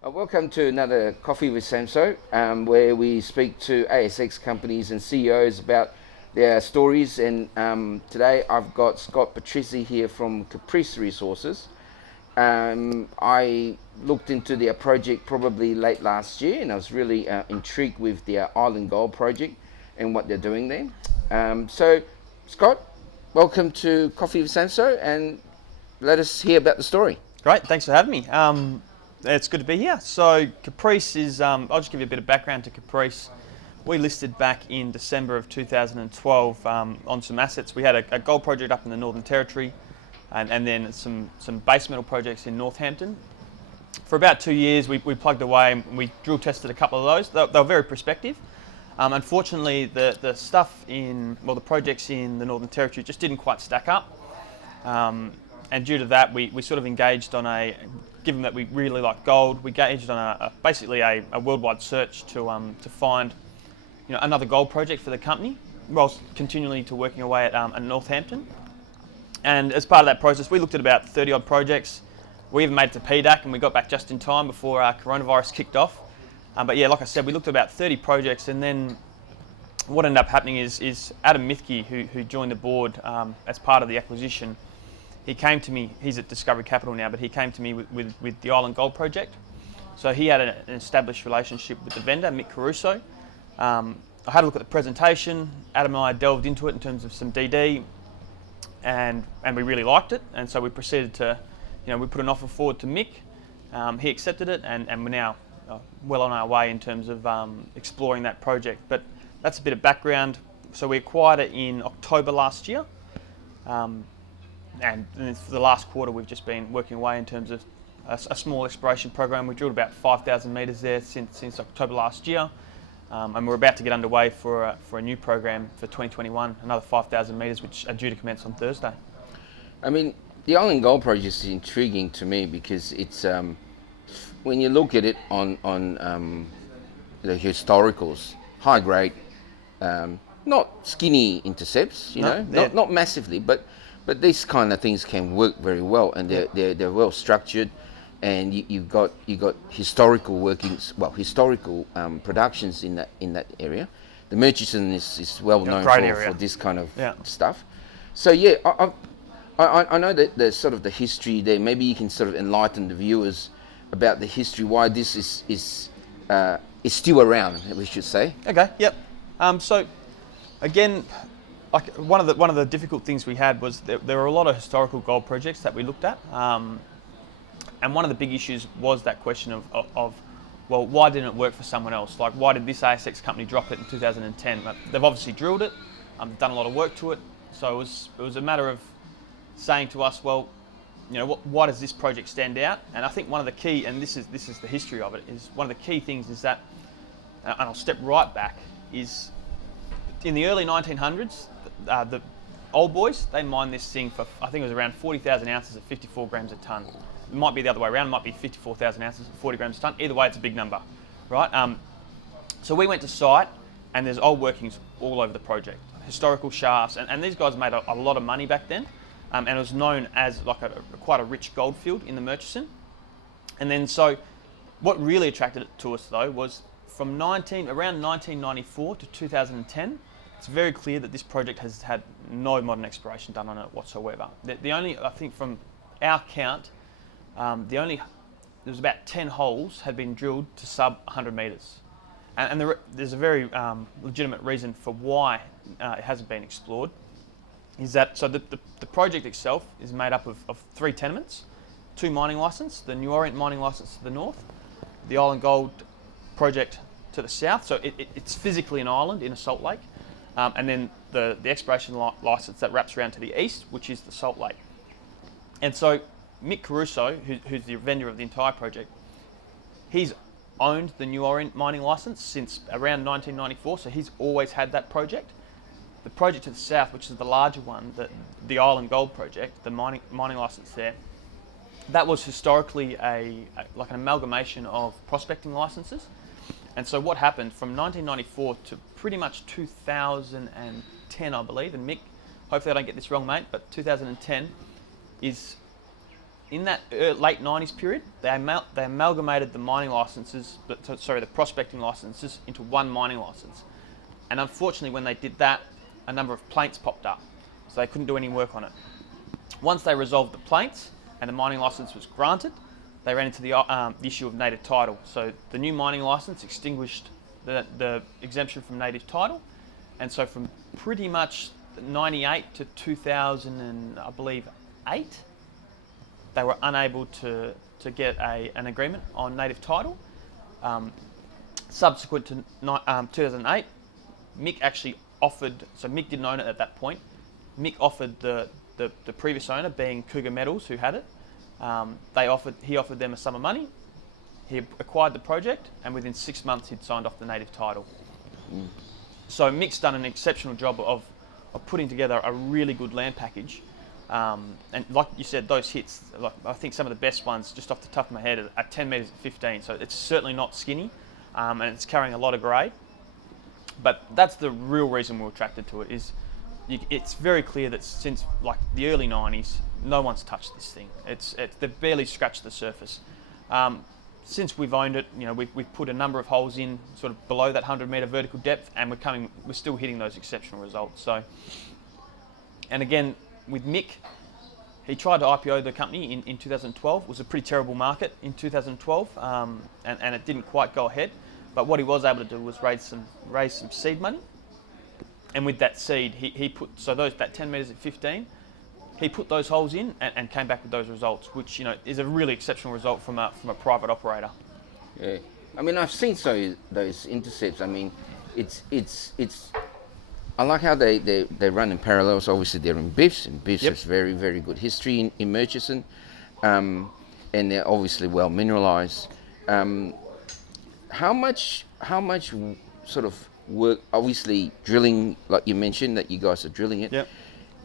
Welcome to another Coffee with Samso, where we speak to ASX companies and CEOs about their stories. And today I've got Scott Patrizi here from Caprice Resources. I looked into their project probably late last year, and I was really intrigued with their Island Gold project and what they're doing there. So, Scott, welcome to Coffee with Samso, and let us hear about the story. Great, thanks for having me. It's good to be here. So Caprice is, I'll just give you a bit of background to Caprice. We listed back in December of 2012 on some assets. We had a gold project up in the Northern Territory and then some base metal projects in Northampton. For about 2 years we plugged away and we drill tested a couple of those. They were very prospective. Unfortunately the stuff the projects in the Northern Territory just didn't quite stack up. And due to that, we sort of engaged on given that we really like gold, we engaged on basically a worldwide search to find another gold project for the company, whilst continually working away at Northampton. And as part of that process, we looked at about 30 odd projects. We even made it to PDAC and we got back just in time before coronavirus kicked off. But yeah, like I said, we looked at about 30 projects, and then what ended up happening is Adam Miethke, who joined the board as part of the acquisition. He came to me, he's at Discovery Capital now, but he came to me with the Island Gold project. So he had an established relationship with the vendor, Mick Caruso. I had a look at the presentation. Adam and I delved into it in terms of some DD, and we really liked it. And so we proceeded to, we put an offer forward to Mick. He accepted it, and we're now well on our way in terms of exploring that project. But that's a bit of background. So we acquired it in October last year. And for the last quarter, we've just been working away in terms of a small exploration program. We drilled about 5,000 metres there since October last year, and we're about to get underway for a new program for 2021, another 5,000 metres, which are due to commence on Thursday. I mean, the Island Gold project is intriguing to me because it's when you look at it on the historicals, high grade, not skinny intercepts, not massively, but these kind of things can work very well, and they're well structured, and you've got historical workings, historical productions in that area. The Murchison is well known for this kind of stuff. So yeah, I know that there's sort of the history there. Maybe you can sort of enlighten the viewers about the history, why this is still around, we should say. Okay. Yep. So again, like one of the difficult things we had was there were a lot of historical gold projects that we looked at, and one of the big issues was that question of well, why didn't it work for someone else? Like, why did this ASX company drop it in 2010? They've obviously drilled it, done a lot of work to it, so it was a matter of saying to us, well, why does this project stand out? And I think one of the key, and this is the history of it, is one of the key things is that, and I'll step right back, is in the early 1900s, the old boys, they mined this thing for, I think it was around 40,000 ounces at 54 grams a tonne. It might be the other way around, it might be 54,000 ounces at 40 grams a tonne. Either way, it's a big number, right? So we went to site, and there's old workings all over the project, historical shafts, and these guys made a lot of money back then, and it was known as like quite a rich gold field in the Murchison. And then so what really attracted it to us though was from around 1994 to 2010, it's very clear that this project has had no modern exploration done on it whatsoever. The only, I think from our count, there was about 10 holes had been drilled to sub 100 metres. And there's a very legitimate reason for why it hasn't been explored. Is that, so the project itself is made up of 3 tenements, 2 mining licenses, the New Orient mining licence to the north, the Island Gold project to the south, so it's physically an island in a salt lake, and then the exploration licence that wraps around to the east, which is the salt lake. And so Mick Caruso, who's the vendor of the entire project, he's owned the New Orient mining licence since around 1994, so he's always had that project. The project to the south, which is the larger one, the Island Gold project, the mining licence there, that was historically like an amalgamation of prospecting licences. And so what happened from 1994 to pretty much 2010, I believe, and Mick, hopefully I don't get this wrong, mate, but 2010 is in that late 90s period, they amalgamated the mining licenses, the prospecting licenses into one mining license. And unfortunately, when they did that, a number of plaints popped up, so they couldn't do any work on it. Once they resolved the plaints and the mining license was granted, they ran into the issue of native title. So the new mining license extinguished the exemption from native title, and so from pretty much 98 to 2000 and I believe 8, they were unable to get an agreement on native title. Subsequent to 2008, Mick actually offered, so Mick didn't own it at that point, Mick offered the previous owner, being Cougar Metals, who had it, he offered them a sum of money. He acquired the project, and within 6 months he'd signed off the native title. So Mick's done an exceptional job of putting together a really good land package. And like you said, those hits, like I think some of the best ones, just off the top of my head, are 10 metres at 15. So it's certainly not skinny, and it's carrying a lot of grade. But that's the real reason we're attracted to it. It's very clear that since like the early 90s, no one's touched this thing. They've barely scratched the surface. Since we've owned it, we've put a number of holes in sort of below that 100-metre vertical depth, and we're still hitting those exceptional results. So, and again, with Mick, he tried to IPO the company in 2012. It was a pretty terrible market in 2012, and it didn't quite go ahead. But what he was able to do was raise some seed money, and with that seed, he put that 10 metres at 15. He put those holes in and came back with those results, which is a really exceptional result from a private operator. Yeah, I mean, I've seen those intercepts. I mean, it's. I like how they run in parallels. Obviously, they're in BIFs, and BIFs has very, very good history in Murchison, and they're obviously well mineralised. How much sort of work? Obviously, drilling, like you mentioned, that you guys are drilling it. Yep.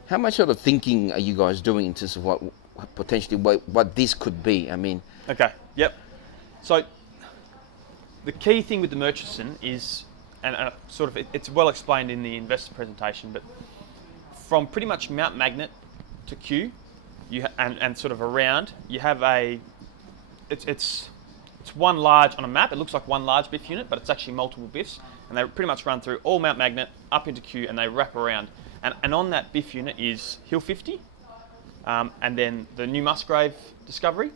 How much sort of thinking are you guys doing in terms of what potentially what this could be? I mean. Okay. Yep. So the key thing with the Murchison is, and sort of it's well explained in the investor presentation, but from pretty much Mount Magnet to Kew, and sort of around, you have it's one large on a map. It looks like one large BIF unit, but it's actually multiple BIFs, and they pretty much run through all Mount Magnet up into Kew, and they wrap around. And on that BIF unit is Hill 50, and then the New Musgrave discovery,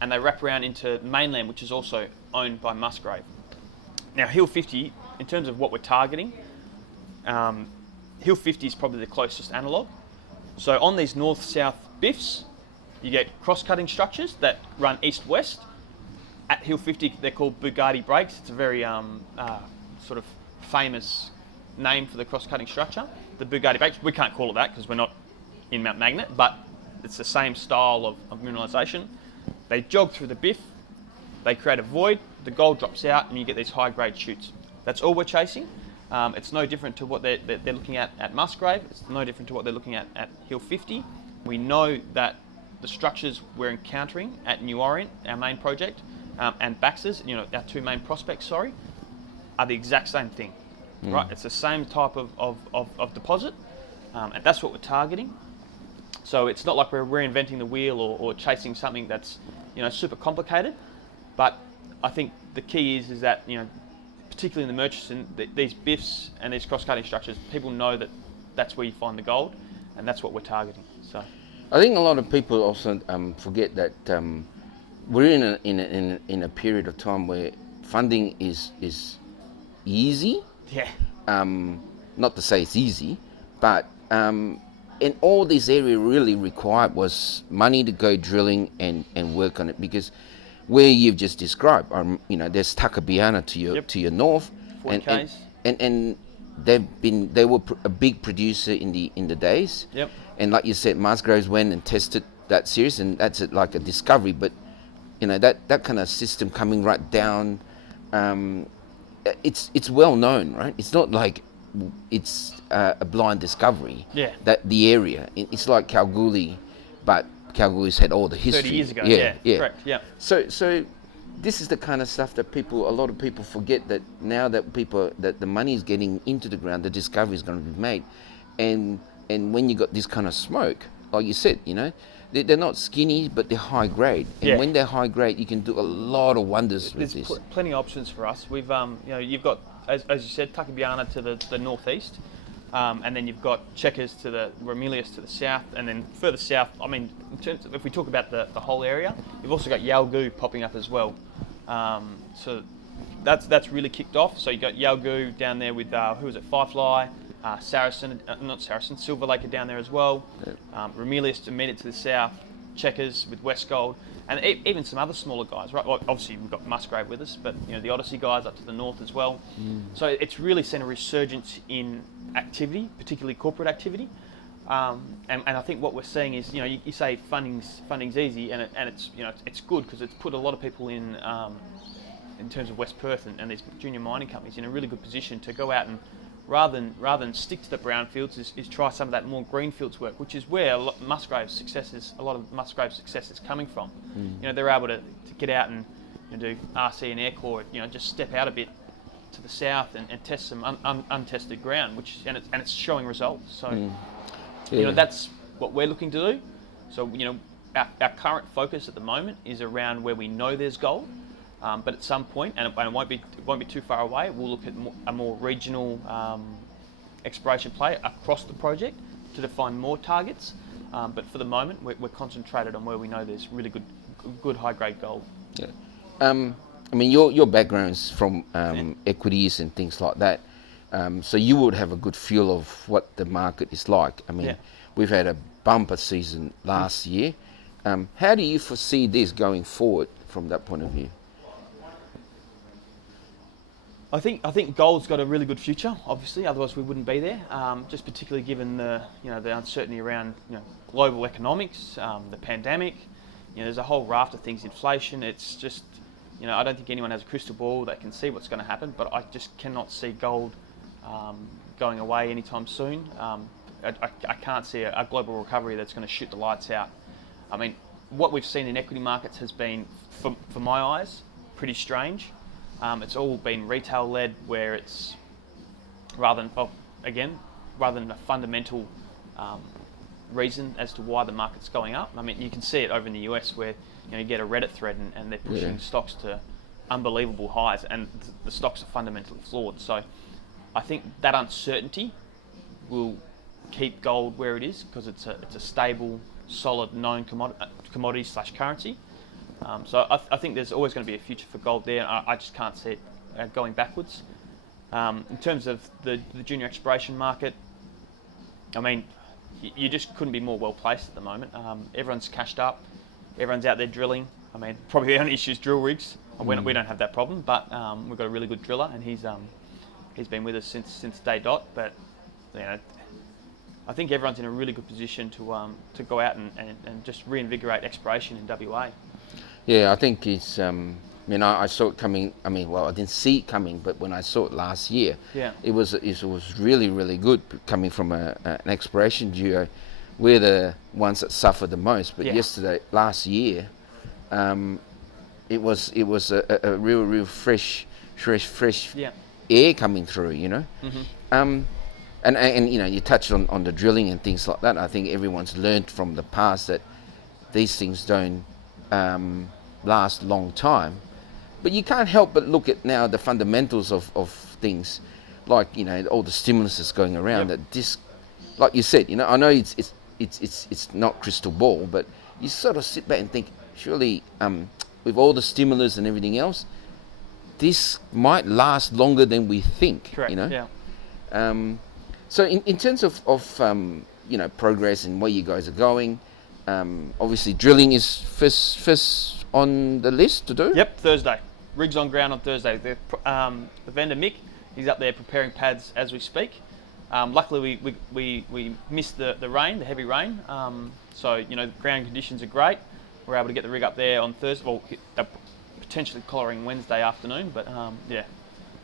and they wrap around into mainland, which is also owned by Musgrave. Now, Hill 50, in terms of what we're targeting, Hill 50 is probably the closest analogue. So on these north-south BIFs, you get cross-cutting structures that run east-west. At Hill 50, they're called Bugatti breaks. It's a very sort of famous name for the cross-cutting structure. The Bugatti breaks, we can't call it that because we're not in Mount Magnet, but it's the same style of mineralisation. They jog through the BIF, they create a void, the gold drops out, and you get these high-grade shoots. That's all we're chasing. It's no different to what they're looking at Musgrave. It's no different to what they're looking at Hill 50. We know that the structures we're encountering at New Orient, our main project, and Baxter's, our two main prospects, are the exact same thing. Right, it's the same type of deposit, and that's what we're targeting. So it's not like we're reinventing the wheel or chasing something that's super complicated. But I think the key is that particularly in the Murchison, these BIFs and these cross-cutting structures, people know that that's where you find the gold, and that's what we're targeting. So I think a lot of people also forget that we're in a period of time where funding is easy. Yeah. Not to say it's easy, but and all this area really required was money to go drilling and work on it, because where you've just described, there's Takabiana to your north, and they were a big producer in the days. Yep. And like you said, Musgraves went and tested that series, and that's like a discovery. But that kind of system coming right down. It's well known, right? It's not like it's a blind discovery. Yeah. That the area, it's like Kalgoorlie, but Kalgoorlie's had all the history. 30 years ago. Yeah. Correct. Yeah. So this is the kind of stuff that a lot of people forget, that now that the money is getting into the ground, the discovery is going to be made, and when you got this kind of smoke, like you said, they're not skinny, but they're high grade. And Yeah. when they're high grade, you can do a lot of wonders with There's this. plenty of options for us. We've, you've got, as you said, Tuckabianna to the northeast, and then you've got Checkers to the Ramelius to the south, and then further south. I mean, in terms of, if we talk about the whole area, you've also got Yalgoo popping up as well. So that's really kicked off. So you got Yalgoo down there with who was it? Firefly, Saracen, not Saracen, Silver Lake are down there as well. Yep. Ramelius immediate to the south, Checkers with West Gold, and even some other smaller guys. Right, well, obviously we've got Musgrave with us, but the Odyssey guys up to the north as well. So it's really seen a resurgence in activity, particularly corporate activity. And I think what we're seeing is, you say funding's easy, and it's it's good because it's put a lot of people in terms of West Perth and these junior mining companies in a really good position to go out and rather than stick to the brownfields is try some of that more greenfields work, which is where a lot of Musgrave's success is coming from. They're able to get out and do RC and air core, just step out a bit to the south and test some untested ground, and it's showing results. So that's what we're looking to do. So our current focus at the moment is around where we know there's gold. But at some point, and it won't be too far away, we'll look at a more regional exploration play across the project to define more targets. But for the moment, we're concentrated on where we know there's really good high-grade gold. Yeah. I mean, your background's from equities and things like that, so you would have a good feel of what the market is like. I mean, we've had a bumper season last year. How do you foresee this going forward from that point of view? I think gold's got a really good future. Obviously, otherwise we wouldn't be there. Just particularly given the the uncertainty around global economics, the pandemic. There's a whole raft of things. Inflation. It's just I don't think anyone has a crystal ball that can see what's going to happen. But I just cannot see gold going away anytime soon. I can't see a global recovery that's going to shoot the lights out. I mean, what we've seen in equity markets has been, for my eyes, pretty strange. It's all been retail-led, where it's rather than a fundamental reason as to why the market's going up. I mean, you can see it over in the US, where you get a Reddit thread and they're pushing stocks to unbelievable highs, and the stocks are fundamentally flawed. So I think that uncertainty will keep gold where it is, because it's a stable, solid, known commodity / currency. So I think there's always going to be a future for gold there. I just can't see it going backwards. In terms of the junior exploration market, I mean, you just couldn't be more well placed at the moment. Everyone's cashed up, everyone's out there drilling. I mean, probably the only issue is drill rigs. We don't have that problem, but we've got a really good driller, and he's been with us since day dot. But I think everyone's in a really good position to go out and just reinvigorate exploration in WA. Yeah, I think it's. I saw it coming. I didn't see it coming, but when I saw it last year, it was really, really good coming from an exploration duo. We're the ones that suffered the most. But last year, it was a real fresh air coming through. And you touched on the drilling and things like that. I think everyone's learned from the past that these things don't last a long time, but you can't help but look at now the fundamentals of things, like all the stimulus that's going around. That this, like you said, I know it's not crystal ball, but you sort of sit back and think, surely with all the stimulus and everything else, this might last longer than we think. Correct. So in terms of progress and where you guys are going. Obviously, drilling is first on the list to do. Yep, Thursday. Rigs on ground on Thursday. The vendor Mick, he's up there preparing pads as we speak. Luckily, we missed the rain, the heavy rain. So ground conditions are great. We're able to get the rig up there on Thursday. Well, potentially collaring Wednesday afternoon, but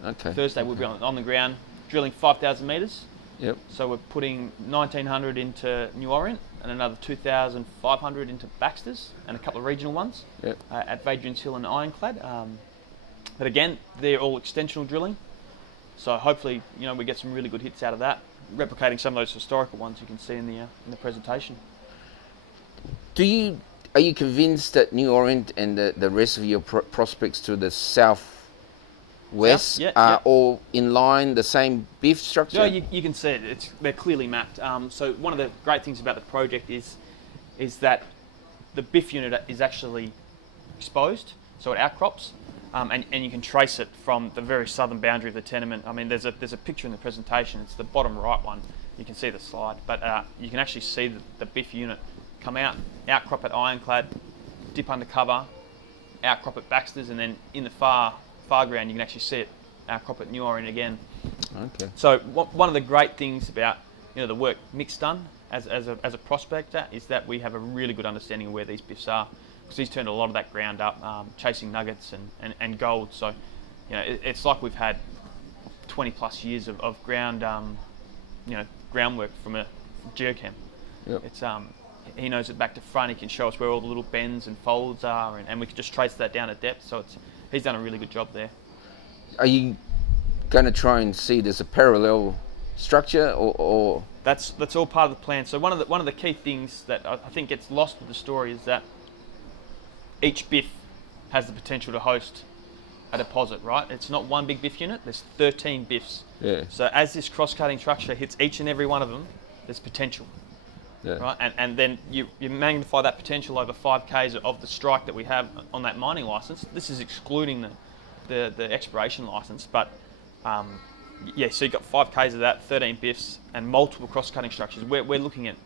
Okay. Thursday we'll be on the ground drilling 5,000 metres. Yep. So we're putting 1,900 into New Orient and another 2,500 into Baxter's and a couple of regional ones at Vadrian's Hill and Ironclad. But again, they're all extensional drilling. So hopefully, we get some really good hits out of that, replicating some of those historical ones you can see in the presentation. Are you convinced that New Orient and the rest of your prospects to the southwest Yeah, are yeah. all in line, the same BIF structure? No, you can see it. They're clearly mapped. So one of the great things about the project is that the BIF unit is actually exposed, so it outcrops, and you can trace it from the very southern boundary of the tenement. I mean, there's a picture in the presentation. It's the bottom right one. You can see the slide, but you can actually see the BIF unit come out, outcrop at Ironclad, dip under cover, outcrop at Baxter's, and then in the far ground you can actually see it outcrop at New Orient again. Okay. So one of the great things about the work Mick's done as a prospector is that we have a really good understanding of where these BIFs are, because he's turned a lot of that ground up, chasing nuggets and gold. So it's like we've had 20 plus years of ground groundwork from a geochem. Yep. It's he knows it back to front. He can show us where all the little bends and folds are, and we can just trace that down at depth. So he's done a really good job there. Are you going to try and see there's a parallel structure, or? That's all part of the plan. So one of the key things that I think gets lost with the story is that each BIF has the potential to host a deposit, right? It's not one big BIF unit. There's 13 BIFs. Yeah. So as this cross-cutting structure hits each and every one of them, there's potential. Yeah. Right, and then you magnify that potential over 5 k's of the strike that we have on that mining license. This is excluding the exploration license, but so you've got 5 k's of that, 13 BIFs, and multiple cross-cutting structures. We're looking at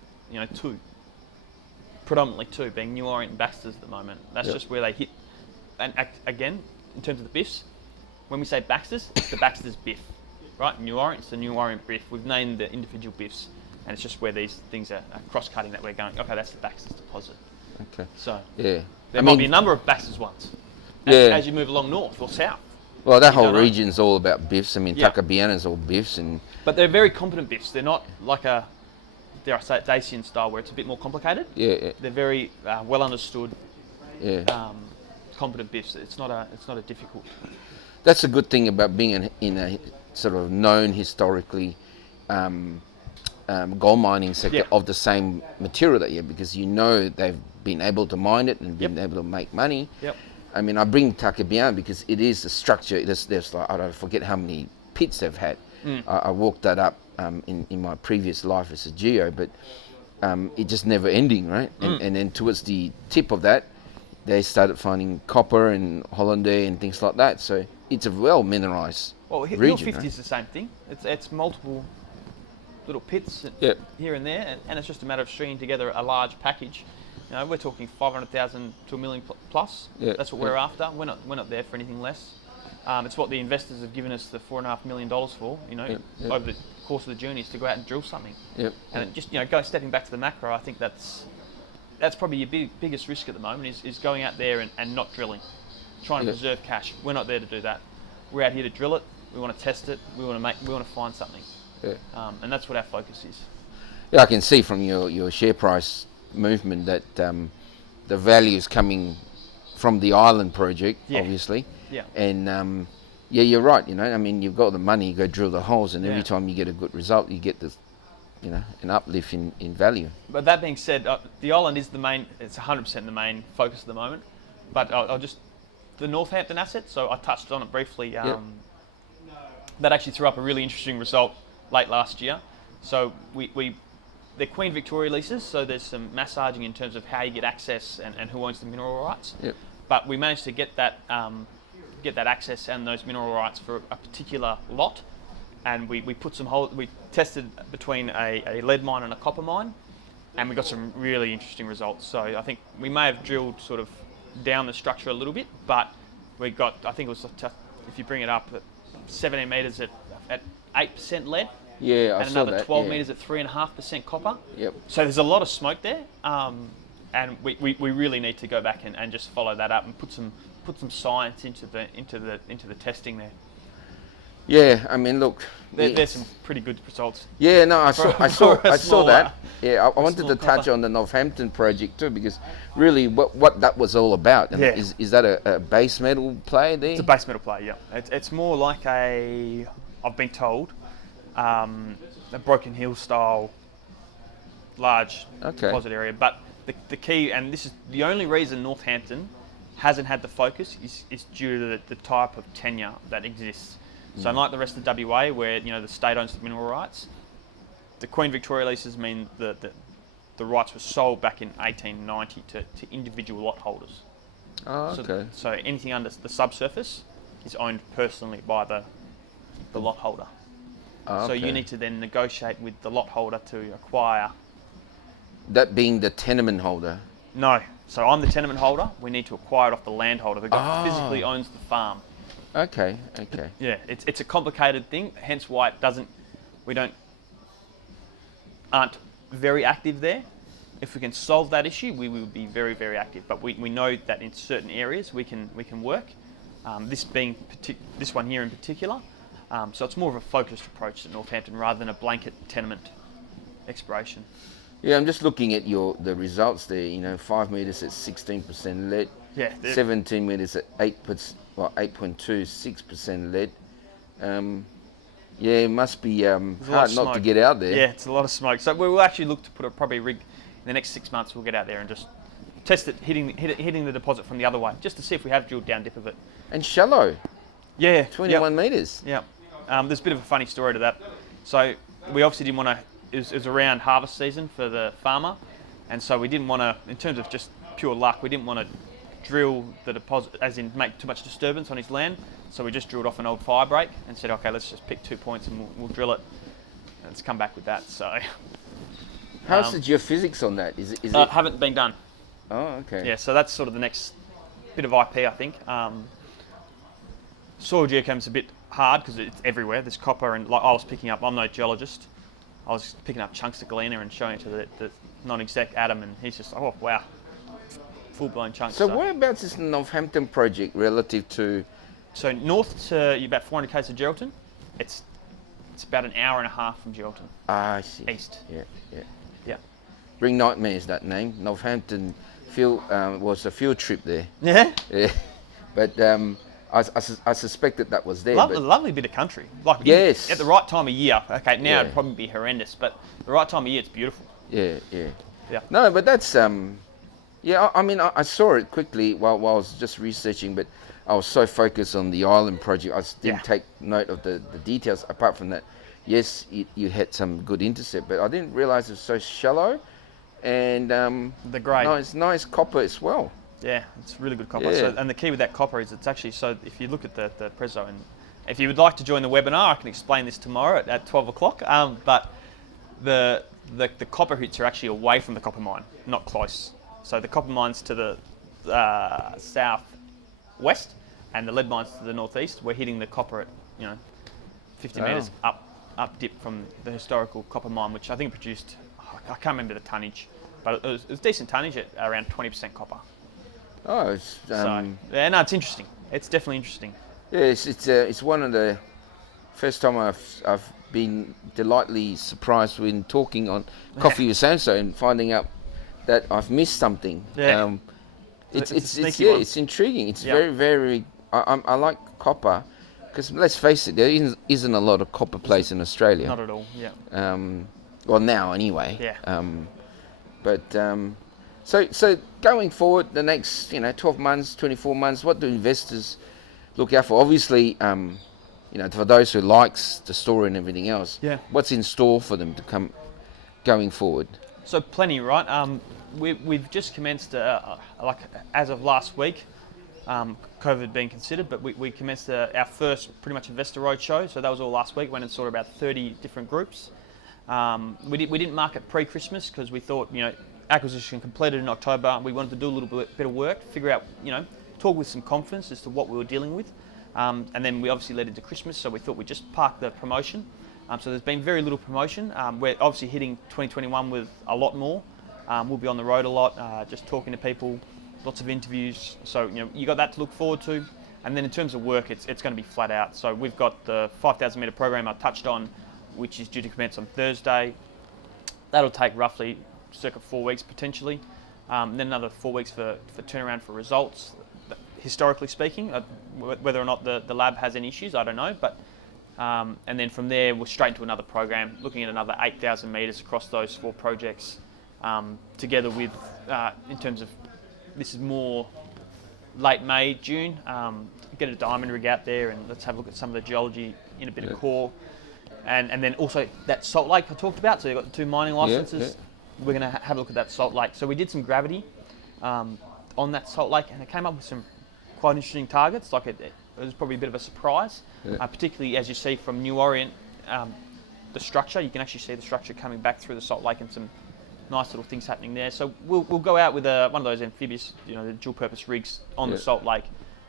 predominantly two, being New Orient and Baxter's at the moment. That's just where they hit. And again, in terms of the BIFs, when we say Baxter's, it's the Baxter's BIF, right? New Orient's the New Orient BIF. We've named the individual BIFs. And it's just where these things are cross-cutting that we're going, okay, that's the Baxter's deposit. Okay. So yeah, there might be a number of Baxter's ones as you move along north or south. Well, that whole region's all about BIFs. I mean, Tuckabianna's all BIFs, but they're very competent BIFs. They're not like a, dare I say it, Dacian style where it's a bit more complicated. Yeah. They're very well understood. Yeah. Competent BIFs. It's not a difficult. That's a good thing about being in a sort of known historically. Gold mining sector of the same material that because they've been able to mine it and been able to make money. Yep. I mean, I bring Tuckabianna because it is a structure. There's like, I don't forget how many pits they've had. I walked that up in my previous life as a geo, but it just never ending, right? And then towards the tip of that, they started finding copper and Hollandaise and things like that. So it's a well mineralized region. Hill 50 is the same thing. It's multiple little pits here and there, and it's just a matter of stringing together a large package. We're talking 500,000 to $1 million plus. That's what we're after. We're not there for anything less. It's what the investors have given us the $4.5 million for. Over the course of the journey is to go out and drill something. And just stepping back to the macro, I think that's probably your biggest risk at the moment is going out there and not drilling, trying to preserve cash. We're not there to do that. We're out here to drill it. We want to test it. We want to find something. And that's what our focus is. Yeah, I can see from your share price movement that the value is coming from the island project, obviously. Yeah. And you're right. I mean, you've got the money, you go drill the holes, and every time you get a good result, you get this, an uplift in value. But that being said, the island is the main. It's 100% the main focus at the moment. But I'll just the Northampton asset. So I touched on it briefly. That actually threw up a really interesting result late last year. So they're Queen Victoria leases, so there's some massaging in terms of how you get access and who owns the mineral rights. But we managed to get that access and those mineral rights for a particular lot, and we put we tested between a lead mine and a copper mine, and we got some really interesting results. So I think we may have drilled sort of down the structure a little bit, but we got, I think it was, if you bring it up, 17 metres at 8% lead. Yeah, and another 12 metres at 3.5% copper. So there's a lot of smoke there, and we really need to go back and just follow that up and put some science into the testing there. Yeah, I mean, look, there's some pretty good results. Yeah, no, I saw that. Yeah, I wanted to touch copper. on the Northampton project too, because really, what that was all about. And is that a base metal play there? It's a base metal play. Yeah, it's more like I've been told. A Broken Hill style large deposit area, but the key, and this is the only reason Northampton hasn't had the focus, is due to the type of tenure that exists. So unlike the rest of WA, where the state owns the mineral rights, the Queen Victoria leases mean that the rights were sold back in 1890 to individual lot holders. Oh, okay. So anything under the subsurface is owned personally by the lot holder. Oh, So okay. you need to then negotiate with the lot holder to acquire. That being the tenement holder. No. So I'm the tenement holder. We need to acquire it off the landholder. The guy physically owns the farm. Okay. Yeah, it's a complicated thing. Hence why aren't very active there. If we can solve that issue, we will be very, very active. But we know that in certain areas we can work. This one here in particular. So it's more of a focused approach at Northampton rather than a blanket tenement exploration. Yeah, I'm just looking at the results there. 5 meters at 16% lead. Yeah. 17 meters at 8.26% lead. Yeah, it must be hard not to get out there. Yeah, it's a lot of smoke. So we'll actually look to put probably a rig in the next 6 months. We'll get out there and just test it, hitting the deposit from the other way, just to see if we have drilled down dip of it. And shallow. Yeah. 21 meters. Yeah. There's a bit of a funny story to that. So we obviously didn't want to. It was around harvest season for the farmer, and so we didn't want to, in terms of just pure luck, we didn't want to drill the deposit, as in make too much disturbance on his land. So we just drilled off an old fire break and said, okay, let's just pick 2 points and we'll drill it. And it's come back with that. So. How's the geophysics on that? Is it? Haven't been done. Oh, okay. Yeah, so that's sort of the next bit of IP, I think. Soil geochem's a bit hard because it's everywhere. There's copper, and like I was picking up. I'm no geologist. I was picking up chunks of galena and showing it to the non-exec Adam, and he's just, oh wow, full-blown chunks. So whereabouts is the Northampton project relative to? So north to about 400 k's of Geraldton. It's about an hour and a half from Geraldton. Ah, I see. East. Yeah. Yeah. Bring nightmares, that name. Northampton was a field trip there. Yeah. Yeah. But I suspected that was there. Lovely bit of country. Like yes. At the right time of year. Okay, now Yeah. it'd probably be horrendous, but the right time of year, it's beautiful. Yeah. Yeah. No, but that's yeah. I mean, I saw it quickly while I was just researching, but I was so focused on the island project, I just didn't take note of the details. Apart from that, yes, you had some good intercept, but I didn't realise it was so shallow, and the grade. nice copper as well. Yeah, it's really good copper. Yeah. So, and the key with that copper is it's actually, so if you look at the Prezzo, and if you would like to join the webinar, I can explain this tomorrow at 12 o'clock. But the copper hits are actually away from the copper mine, not close. So the copper mine's to the southwest, and the lead mine's to the northeast. We're hitting the copper at 50 metres up dip from the historical copper mine, which I think produced, I can't remember the tonnage, but it was decent tonnage at around 20% copper. Oh, it's it's interesting. It's definitely interesting. Yes, it's one of the first time I've been delightfully surprised when talking on Coffee with Samso and finding out that I've missed something. Yeah. It's intriguing. It's very. I like copper because let's face it, there isn't a lot of copper plays in Australia. Not at all. Yeah. Well, now anyway. Yeah. So going forward, the next 12 months, 24 months, what do investors look out for? Obviously, for those who likes the story and everything else, what's in store for them to come going forward? So plenty, right? We've just commenced, like as of last week, COVID being considered, but we commenced our first pretty much investor roadshow. So that was all last week. Went and saw about 30 different groups. We didn't market pre-Christmas because we thought acquisition completed in October. We wanted to do a little bit of work, figure out talk with some confidence as to what we were dealing with, and then we obviously led into Christmas. So we thought we'd just park the promotion. So there's been very little promotion. We're obviously hitting 2021 with a lot more. We'll be on the road a lot, just talking to people, lots of interviews. So you got that to look forward to. And then in terms of work, it's going to be flat out. So we've got the 5,000 metre program I touched on, which is due to commence on Thursday. That'll take roughly circa 4 weeks potentially. Then another 4 weeks for turnaround for results. Historically speaking, whether or not the lab has any issues, I don't know. But and then from there, we're straight into another program, looking at another 8,000 metres across those 4 projects. together with, in terms of, this is more late May, June, get a diamond rig out there and let's have a look at some of the geology in a bit of core. And then also that salt lake I talked about, so you've got the 2 mining licenses. We're going to have a look at that salt lake. So we did some gravity on that salt lake, and it came up with some quite interesting targets. Like it was probably a bit of a surprise, particularly as you see from New Orient, the structure. You can actually see the structure coming back through the salt lake and some nice little things happening there. So we'll go out with one of those amphibious, the dual-purpose rigs on the salt lake,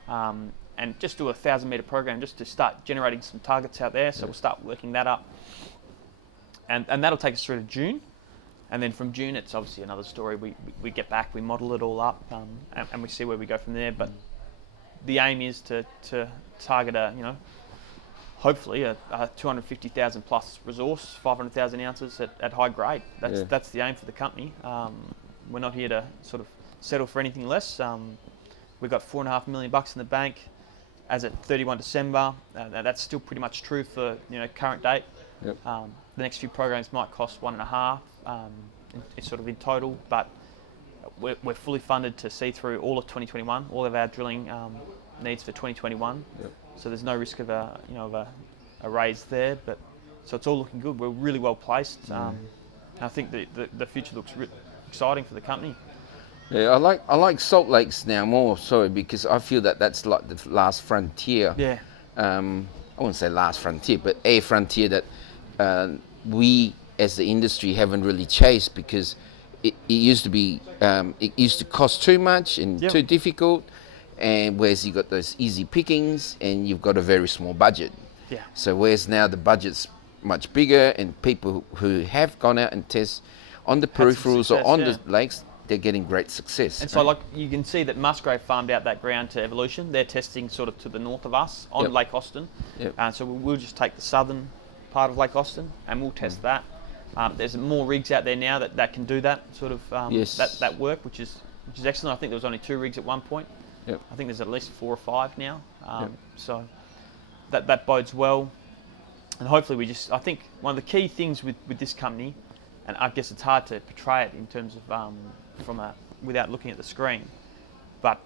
and just do a 1,000-metre program just to start generating some targets out there. So we'll start working that up, and that'll take us through to June. And then from June, it's obviously another story. We get back, we model it all up, and we see where we go from there. But the aim is to target hopefully a 250,000 plus resource, 500,000 ounces at high grade. That's the aim for the company. We're not here to sort of settle for anything less. We've got $4.5 million in the bank as at 31 December. That's still pretty much true for current date. The next few programs might cost 1.5 sort of in total, but we're fully funded to see through all of 2021, all of our drilling needs for 2021. So there's no risk of a raise there, but so it's all looking good. We're really well placed. I think the future looks exciting for the company. Yeah, I like salt lakes now more so because I feel that's like the last frontier. I wouldn't say last frontier, but a frontier that we as the industry haven't really chased, because it used to be it used to cost too much and too difficult, and whereas you got those easy pickings and you've got a very small budget. So whereas now the budget's much bigger, and people who have gone out and test on the peripherals or on the lakes, they're getting great success. And so like you can see that Musgrave farmed out that ground to Evolution. They're testing sort of to the north of us on Lake Austin. So we'll just take the southern part of Lake Austin and we'll test that. There's more rigs out there now that can do that sort of that work, which is excellent. I think there was only 2 rigs at one point. I think there's at least 4 or 5 now. So that bodes well, and hopefully I think one of the key things with this company, and I guess it's hard to portray it in terms of without looking at the screen, but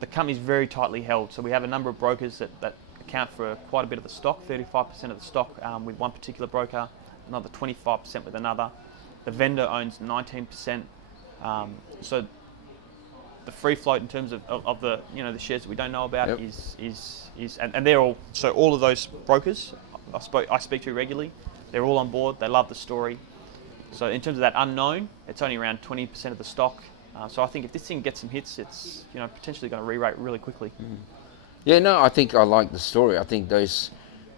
the company's very tightly held. So we have a number of brokers that account for quite a bit of the stock, 35% of the stock with one particular broker, another 25% with another. The vendor owns 19%. So the free float in terms of the the shares that we don't know about is and they're all of those brokers I speak to regularly. They're all on board. They love the story. So in terms of that unknown, it's only around 20% of the stock. So I think if this thing gets some hits, it's potentially going to re-rate really quickly. Yeah, no, I think I like the story. I think those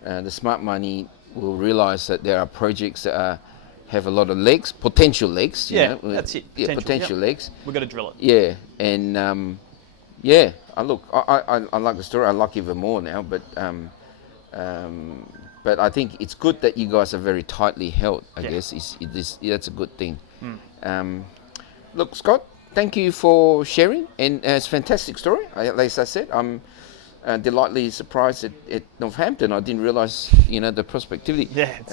the smart money will realise that there are projects that have a lot of legs, potential legs. That's it. Potential legs. We've got to drill it. Yeah, and I like the story. I like it even more now, but I think it's good that you guys are very tightly held. I guess that's a good thing. Look, Scott, thank you for sharing, and it's a fantastic story. As I said, I'm delightfully surprised at Northampton. I didn't realise the prospectivity. It's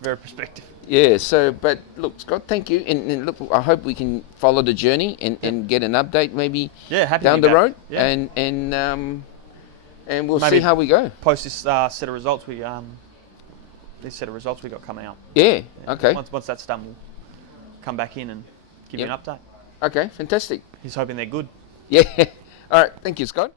very prospective. Yeah. So, but look, Scott, thank you, and look, I hope we can follow the journey and get an update maybe down the road, and we'll see how we go. Post this set of results we got coming out. Okay. Once that's done, we'll come back in and give you an update. Okay, fantastic. He's hoping they're good. Yeah. All right. Thank you, Scott.